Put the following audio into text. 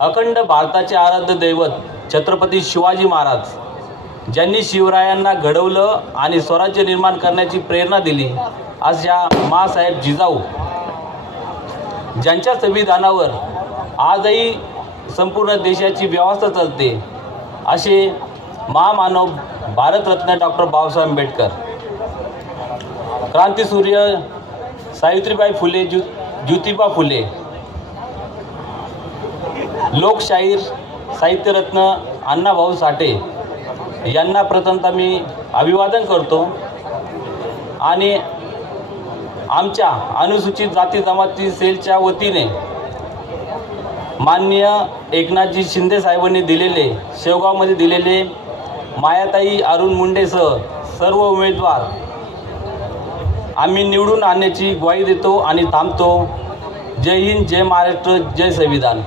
अखंड भारताचे आराध्य दैवत छत्रपती शिवाजी महाराज, ज्यांनी शिवरायांना घडवलं आणि स्वराज्य निर्माण करण्याची प्रेरणा दिली, अशा माँसाहेब जिजाऊ, ज्यांच्या संविधानावर आजही संपूर्ण देशाची व्यवस्था चालते, असे महामानव भारतरत्न डॉक्टर बाबासाहेब आंबेडकर, क्रांतीसूर्य सावित्रीबाई फुले, ज्योतिबा फुले, लोकशाहीर साहित्यरत्न अण्णाभाऊ साठे यांना प्रथमतः मी अभिवादन करतो आणि आमच्या अनुसूचित जाती जमाती सेलच्या वतीने माननीय एकनाथजी शिंदे साहेबांनी दिलेले, शेवगावमध्ये दिलेले मायाताई अरुण मुंडेसह सर्व उमेदवार आम्ही निवडून आणण्याची ग्वाही देतो आणि थांबतो. जय हिंद, जय महाराष्ट्र, जय संविधान.